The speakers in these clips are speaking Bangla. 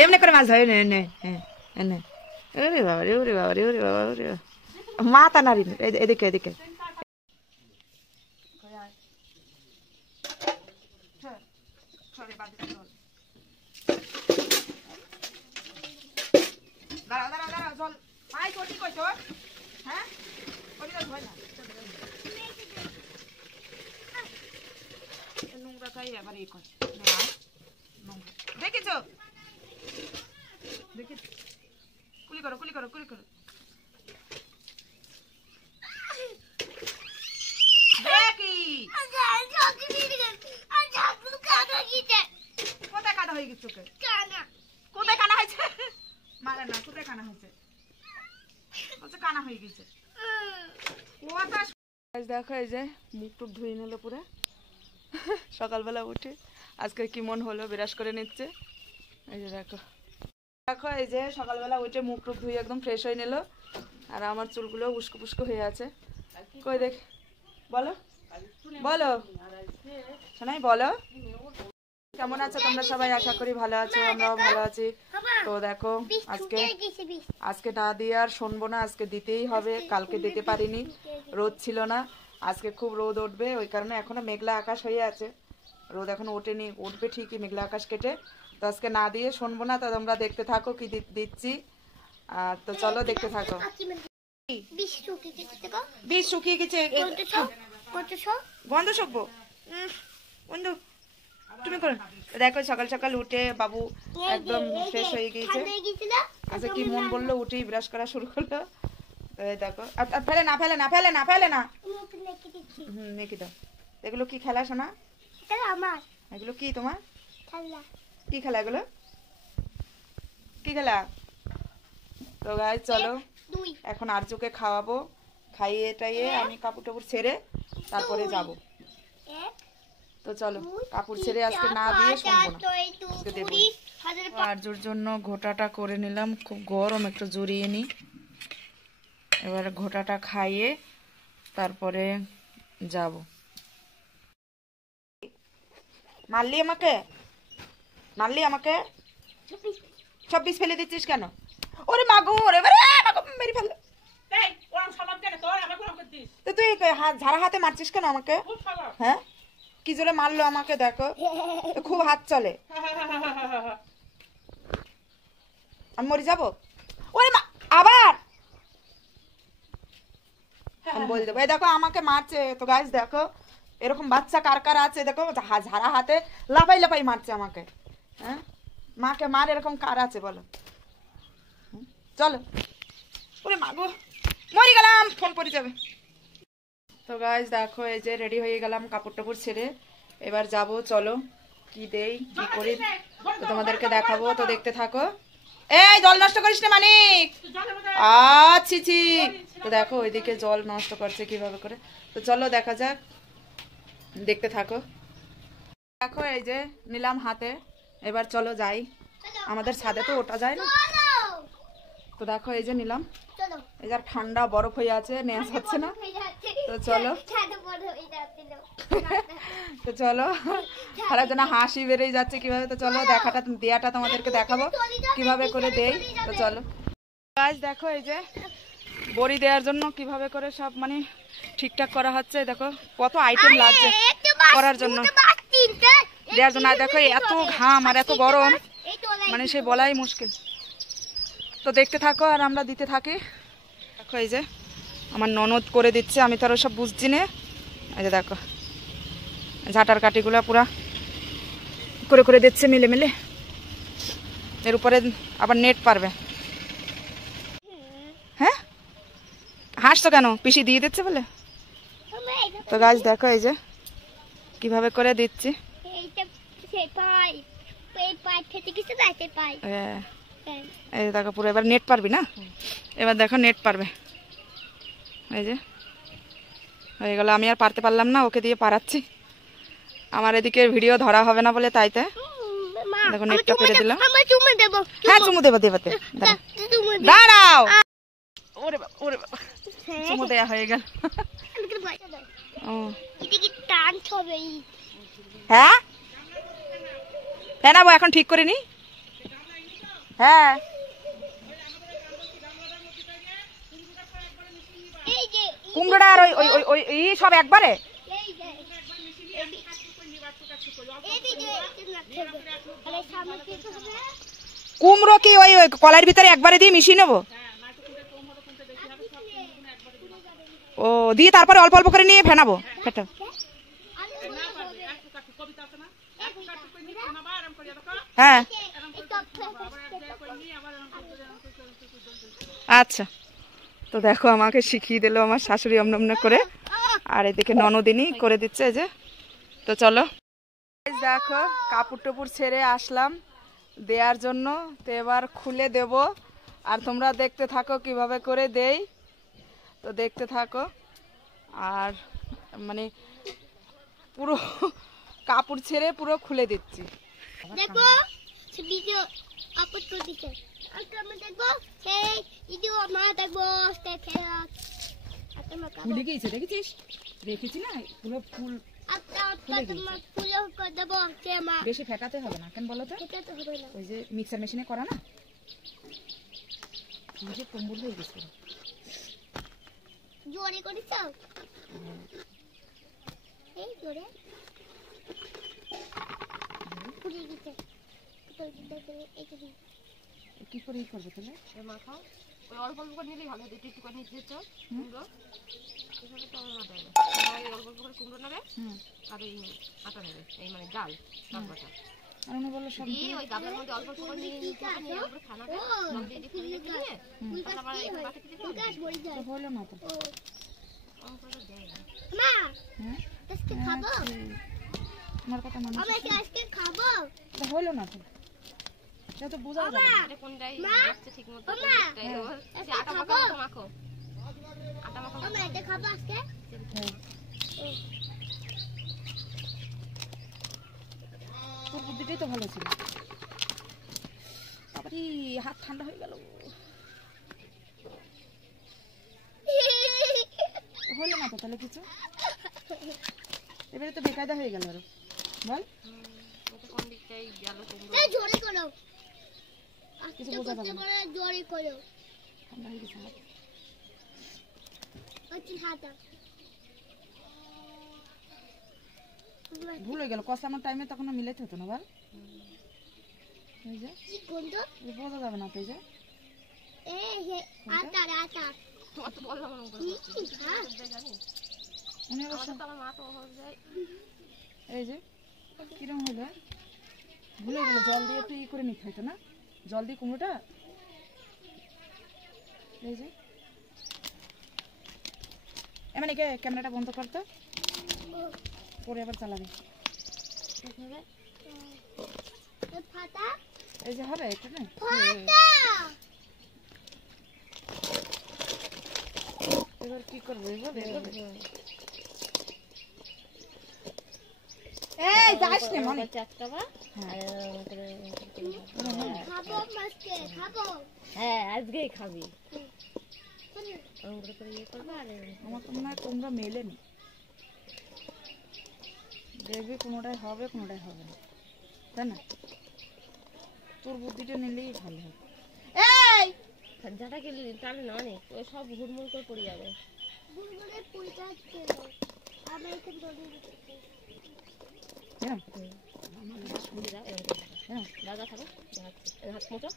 এমনি করে মাছ ধরে নে এনে ওরে বাবা রে ওরে বাবা রে ওরে বাবা ওরে মাথা নাড়ি এদিকে এদিকে দাঁড়াও দাঁড়াও দাঁড়াও জল মাই কোটি কই তোর হ্যাঁ কোটি তো ধয় না নোংরা খাই আবার এই কর নোংরা দেখেছো দেখে কুলি করো কুলি করো কুলি করো দেখি কোথায় কানা হয়ে গেছে তোকে কোথায় কানা হয়েছে মারা না কোথায় কানা হয়েছে বলছে কানা হয়ে গেছে দেখো এই যে মুখ টুক ধুয়ে নিল পুরো সকালবেলা উঠে আজকে কি মন হলো বিরাস করে নিচ্ছে এই যে দেখো দেখো এই যে সকালবেলা উঠে মুখ টুক ধুয়ে একদম ফ্রেশ হয়ে নিল আর আমার চুলগুলো উস্কো পুস্কো হয়ে আছে কই দেখ বলো বলো শোনাই বলো কেমন আছো তোমরা সবাই আশা করি ভালো আছো আমরাও ভালো আছি তো দেখো আজকে না দিয়ে আর শুনবো না আজকে দিতেই হবে কালকে দিতে পারিনি রোদ ছিল না আজকে খুব রোদ উঠবে ওই কারণে এখনো মেঘলা আকাশ হয়ে আছে রোদ এখনো ওঠেনি উঠবে ঠিকই মেঘলা আকাশ কেটে তো আজকে না দিয়ে শুনবো না তা তোমরা দেখতে থাকো কি দিচ্ছি আর তো চলো দেখতে থাকো বীজ শুকিয়ে গেছে গন্ধ শুকবো বন্ধু তুমি করো দেখো সকাল সকাল উঠে বাবু একদম ফ্রেশ হয়ে গিয়েছে আচ্ছা কি মন বললো উঠেই ব্রাশ করা শুরু করলো দেখো ফেলে না ফেলে না ফেলে না ফেলে না মেখে দাও এগুলো কি খেলা শোনা এগুলো কি তোমার কি খেলা এগুলো কি খেলা তো গাইস চলো এখন আরজুকে খাওয়াবো খাইয়ে টাইয়ে আমি কাপড় টাপড় ছেড়ে তারপরে যাব তো চলো কাপড় ছেড়ে আজকে না দিয়ে শুনবো না আজকে দেবো আরজুর জন্য ঘোটাটা করে নিলাম খুব গরম একটু জড়িয়ে নি এবার ঘোটাটা খাইয়ে তারপরে যাব মারলি আমাকে 26 ফেলে দিচ্ছিস কেন ওরে মাগো ওরে মাগো মেরে ফেললো তো তুই ঝাড়া হাতে মারছিস কেন আমাকে হ্যাঁ কি জোরে মারলো আমাকে দেখো খুব হাত চলে আমি মরে যাবো ওরে আবার আমি বলে দেবো এই দেখো আমাকে মারছে তো গাইস দেখো এরকম বাচ্চা কার কার আছে দেখো ঝাড়া হাতে লাফাই লাফাই মারছে আমাকে হ্যাঁ মাকে মার এরকম কার আছে বলো চলো ওরে মাগো মরে গেলাম ফোন করে যাবে তো গাইস দেখো এই যে রেডি হয়ে গেলাম কাপড় টাপড় ছেড়ে এবার যাব চলো কি দেই কি করি তো তোমাদেরকে দেখাবো তো দেখতে থাকো এই জল নষ্ট করিস না মানিক আচ্ছা তো দেখো ওইদিকে জল নষ্ট করছে কিভাবে করে তো চলো দেখা যাক দেখতে থাকো দেখো এই যে নিলাম হাতে এবার চলো যাই আমাদের ছাদে তো ওঠা যায় না তো দেখো এই যে নিলাম এই যে ঠান্ডা বরফ হয়ে আছে নেওয়া যাচ্ছে না তো চলো তো চলো আর যেন হাসি বেরিয়ে যাচ্ছে কিভাবে তো চলো দেখাটা দেয়াটা তোমাদেরকে দেখাবো কিভাবে করে দেই তো চলো গাইস দেখো এই যে বড়ি দেওয়ার জন্য কিভাবে করে সব মানে ঠিকঠাক করা হচ্ছে দেখো কত আইটেম লাগছে করার জন্য দেওয়ার জন্য দেখো এত ঘাম আর এত গরম মানে সে বলাই মুশকিল তো দেখতে থাকো আর আমরা দিতে থাকি দেখো এই যে আমার ননদ করে দিচ্ছে আমি তো আর সব বুঝছি না এই যে দেখো ঝাঁটার কাঠিগুলো পুরা করে করে দিচ্ছে মিলে মিলে এর উপরে আবার নেট পারবে হ্যাঁ হাসছো কেন পিসি দিয়ে দিচ্ছে বলে তো গাছ দেখো এই যে কিভাবে করে দিচ্ছি এই দেখো পুরো এবার নেট পারবি না এবার দেখো নেট পারবে এই যে হয়ে গেল আমি আর পারতে পারলাম না ওকে দিয়ে পারাচ্ছি আমার এদিকে ভিডিও ধরা হবে না বলে তাইতে দেখো নেটটা করে দিলাম হ্যাঁ চুমু দেবো দেবাতে দাঁড়াও ওরে বাবা ওরে বাবা চুমু দেয়া হয়ে গেল হ্যাঁ ফেনাবো এখন ঠিক করে নি হ্যাঁ কুমড়োটা আর ওই ওই ওই ওই সব একবারে কুমড়ো কি ওই ওই কলাইয়ের ভিতরে একবারে দিয়ে মিশিয়ে নেবো? ও দিয়ে তারপরে অল্প অল্প করে নিয়ে ফেনাবো ফেটা। হ্যাঁ আচ্ছা, তো দেখো আমাকে শিখিয়ে দিল আমার শাশুড়ি অমন করে, আর এদিকে ননদিনী করে দিচ্ছে যে। তো চলো দেখো কাপড় টুপুর ছেড়ে আসলাম দেওয়ার জন্য, তো এবার খুলে দেব আর তোমরা দেখতে থাকো কিভাবে করে দেই। তো দেখতে থাকো, আর মানে পুরো কাপড় ছেড়ে পুরো খুলে দিচ্ছি। দেখো ভিডিও আপলোড করে দিতে আমরা দেখবো সেই ভিডিও মা দেখবো খুলে গিয়েছে, দেখেছিস? দেখেছি না পুরো ফুল বেশি ফেটাতে হবে না, কেন বলো তো? ওই যে মিক্সার মেশিনে করা না, যে কম্বল হয়ে গেছে জোরে করিস এই জোরে ফুলে গেছে। কি করে করবো তাহলে? মাখাও ওই অল্প অল্প করে নিলেই ভালো, একটু একটু করে নিতে চাও কুমড়ো এখানে তো আমার মাথা নেবে, অল্প অল্প করে কুমড়ো নেবে আর ওই আটা নেবে, এই মানে ডাল বাটা আমি বললো সব দিয়ে ওই গাবলার মধ্যে অল্প অল্প করে নিয়ে নিয়ে অল্প খানাবে লবণ দিয়ে দিয়ে ফুলে নিয়ে তারপর এই বাটি দিতে তো হলো না তো অঙ্কটা দেয় না মা আজকে খাবো, আমার কথা মনে আমি আজকে খাবো, তো হলো না তো, এটা তো বোঝা যাবে না এটা কোনটাই যাচ্ছে ঠিকমতো কোনটাই ওর আটা মাখো মাখো আটা মাখো আমি এটা খাবো আজকে। তোর বুদ্ধিটাই তো ভালো ছিল, তারপরে হাত ঠান্ডা হয়ে গেল। হলো না তো তাহলে কিছু, এবারে তো বেকায়দা হয়ে গেল। আরো বল কোন দিকটাই গেল কুমড়ো এই জোরে করো, কিছু বোঝা যাবে না, জোরে করো ঠান্ডা হয়ে গেছে হাত। আচ্ছা হাতা ভুল হয়ে গেল, কষা আমার টাইমে তখন মিলাইতে হতো না। বল এই যে গন্ধ বোঝা যাবে না তো, এই যে এই হে আটা আটা তোমার তো বললাম না জানি উনি অবশ্য তো আমার মা তো হয়ে যায়। এই যে কিরম হলো, ভুলে গেলো জল দিয়ে একটু ই করে নিতে হতো না, জল দিয়ে কুমড়োটা। এই যে এমন একে ক্যামেরাটা বন্ধ করতো, পরে আবার চালাবে। ফাটা এই যে হবে এটা না, ফাটা এবার কি করবো? এই যাস না মনে চারটা বা খাবো মাছকে খাবো। হ্যাঁ আজকেই খাবি অঙ্গুর করে ইয়ে করবো। আর আমার তো মনে হয় তোমরা মেলেনি, দেখবি কোনোটাই হবে কোনোটাই হবে না, তাই না? তোর বুদ্ধিটা নিলেই ভালো হবে। এই যাটা গেলি তাহলে না অনেক ওই সব হুড়মুড় করে পড়ে যাবে। বুলবুলের পুরিটা ছিল আমরা এখানে দড়ি দিতে হ্যাঁ হ্যাঁ দাদা খাবো হাত মোটো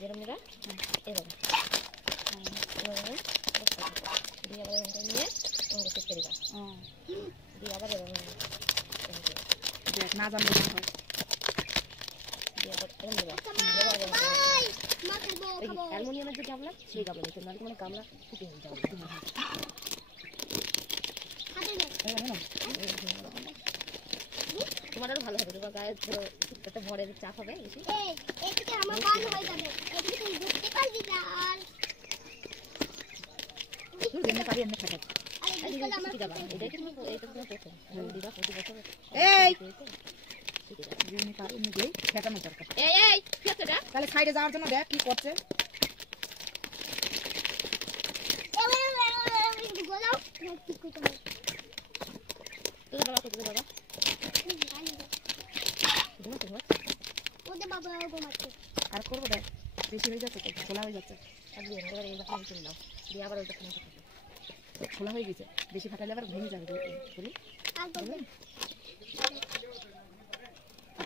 যেরকম এরা এরকম দিয়ে আবার নিয়ে আমরা চেক করে দিয়ে আবার এরকম দেখ না জানলে কি হয়। দিয়ে আবার খাবো অ্যালুমিনিয়ামের যে গামলা সেই গামলা নিতে নাহলে তোমার গামলা ফুটে হয়ে যাবে। তোমার আরো ভালো হবে, তোমার গায়ে পুরো একটা ভরের চাপ হবে বেশি। এদিকে আমার কাজ হয়ে যাবে, এদিকে তুই বুঝতে পারবি না। আর এমনি পারি এমনি খাটাচ্ছি। এদিকে আমার এটাই তুমি এটা তুমি প্রথম দিবা প্রতি বছর এই এমনি পারি এমনি দেই ফেটানো দরকার। এই ফেটে যা তাহলে সাইডে যাওয়ার জন্য দেখ কি করছে। গোলাও ঠিক করতে হবে। তুই বাবা কোথায় বাবা ওদের খাবো ঘুমাচ্ছে আর করবো দেখ, বেশি হয়ে যাচ্ছে তো, খোলা হয়ে যাচ্ছে। আর দিয়ে এবার এই বাকি চলে দাও দিয়ে আবার ওইটা কিনে করতে খোলা হয়ে গেছে, বেশি ফাটালে আবার ভেঙে যাবে বলি। আর করবে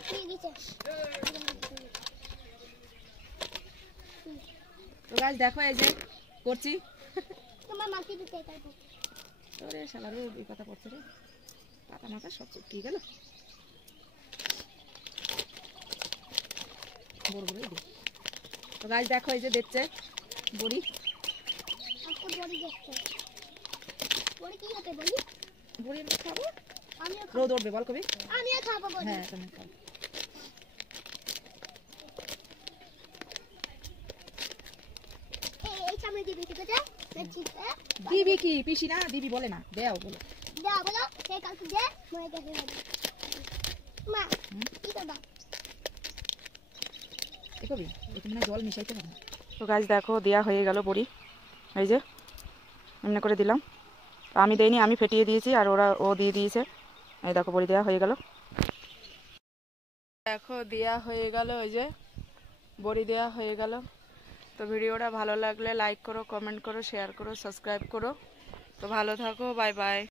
ঠিক আছে তো গাছ দেখো এই যে করছি। তোমার মাকে দিতে পারবো তোরে শালারে এই কথা পড়ছে রে, পাতা মাথা সব কি গেল বড় বড় দে। তো গাছ দেখো এই যে দেখছে বড়ি, আজকে বড়ি দেখতে বড়ি কি হতে বলি বড়ি আমি খাবো, আমিও রোদ উঠবে বল কবি। আমিও খাবো বড়ি হ্যাঁ তুমি খাও। এই সামনে দিবি ঠিক আছে চিপে দিবি কি পিসি না দিবি বলে না, দেও বলো। দাও বলো সেই কালকে দে মনে গেছে মা কি করবা এ কবি একটু মানে জল মিশাইতে হবে। তো গাছ দেখো দেয়া হয়ে গেল বড়ি, এই যে এমনি করে দিলাম। তো আমি দেইনি, আমি ফেটিয়ে দিয়েছি আর ও দিয়ে দিয়েছে। এই দেখো বড়ি দেওয়া হয়ে গেল। দেখো দেয়া হয়ে গেল, ওই যে বড়ি দেওয়া হয়ে গেল। তো ভিডিওটা ভালো লাগলে লাইক করো, কমেন্ট করো, শেয়ার করো, সাবস্ক্রাইব করো। তো ভালো থাকো, বাই বাই।